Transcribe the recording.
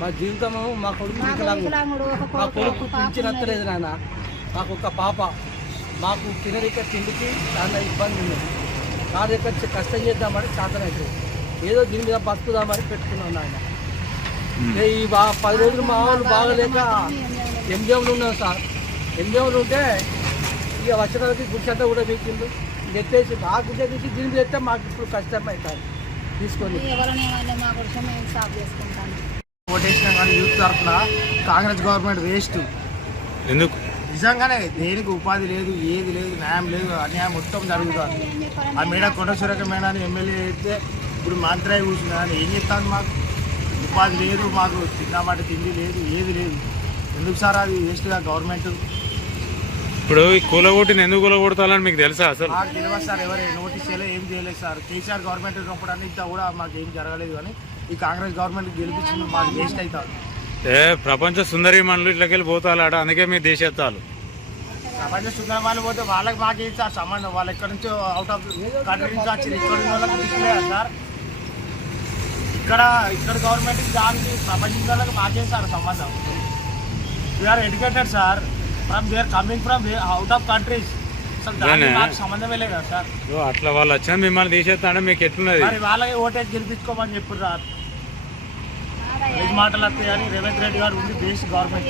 మా జీవితము మా కొడుకు వికలాంగుడు. మా కొడుకు పింఛన్ ఎత్తలేదు నాన్న. మాకు ఒక పాప. మాకు తినరిక తిండికి చాలా ఇబ్బంది ఉంది. నా దగ్గర కష్టం చేద్దామని సాధన అవుతుంది ఏదో దీని మీద బతుకుదామని పెట్టుకున్నాం నాయన. ఈ బా పది రోజులు మా వాళ్ళు బాగలేక ఎంజిఎంలు ఉన్నాం సార్. ఎంజిఎంలు ఉంటే ఇక వచ్చడానికి గుడిసంతా కూడా వీకిండు ఎత్తేసి ఆ గుడ్డ తీసి దీని మీద ఎత్తే మాకు ఇప్పుడు కష్టం అవుతుంది. తీసుకొని. ఎవరైనా ఏమైనా మా కోసం మేము సాగు చేసుకుంటాము ఓటేసినా కానీ యూత్ తరఫున కాంగ్రెస్ గవర్నమెంట్ వేస్ట్. ఎందుకు? నిజంగానే దేనికి ఉపాధి లేదు ఏది లేదు న్యాయం లేదు అన్యాయం మొత్తం జరుగుతుంది. ఆ మేడ కొండ సురేఖ మేడాన్ని ఎమ్మెల్యే అయితే ఇప్పుడు మంత్రి అయి కూర్చున్నా కానీ ఏం చెప్తాను మాకు? ఉపాధి లేదు మాకు తిన్నామాట తిండి లేదు ఏది లేదు. ఎందుకు సార్ అది వేస్ట్గా గవర్నమెంట్? ఇప్పుడు ఈ కూలగొట్టిన ఎందుకు కూలగొడతాలని మీకు తెలుసా అసలు? మాకు తెలియదు సార్ ఎవరు నోటీస్ చేయలేదు ఏం చేయలేదు సార్. కేసీఆర్ గవర్నమెంట్ ఉన్నప్పుడు అంతా కూడా మాకు ఏం జరగలేదు కానీ ఈ కాంగ్రెస్ గవర్నమెంట్ గెలిపించింది మాకు వేస్ట్ అవుతుంది. ఏ ప్రపంచ సుందరి మనలు ఇట్లకెళ్ళి పోతాలాడ అందుకే మీ దేశెత్తాలు ప్రపంచ సుందరం వాళ్ళు పోతే వాళ్ళకి మాకేం సార్ సంబంధం? వాళ్ళు ఎక్కడి నుంచో అవుట్ ఆఫ్ కంట్రీ నుంచి వచ్చి ఇక్కడ ఉన్న వాళ్ళకి దిక్కులేదా సార్. ఇక్కడ ఇక్కడ గవర్నమెంట్ దానికి ప్రపంచం వాళ్ళకి మాకేం సార్ సంబంధం? We are educated sir from we are coming from out of countries అసలు దానికి. మాకు సంబంధమే లేదు కదా సార్. ఓ, అట్లా వాళ్ళు వచ్చిన మిమ్మల్ని తీసేస్తాంటే మీకు ఎట్లున్నది? మరి వాళ్ళకి ఓటేసి గెలిపించుకోమని చెప్పారు సార్. ఐదు మాటలు వస్తాయని రేవంత్ రెడ్డి గారు ఉంది దేశ గవర్నమెంట్.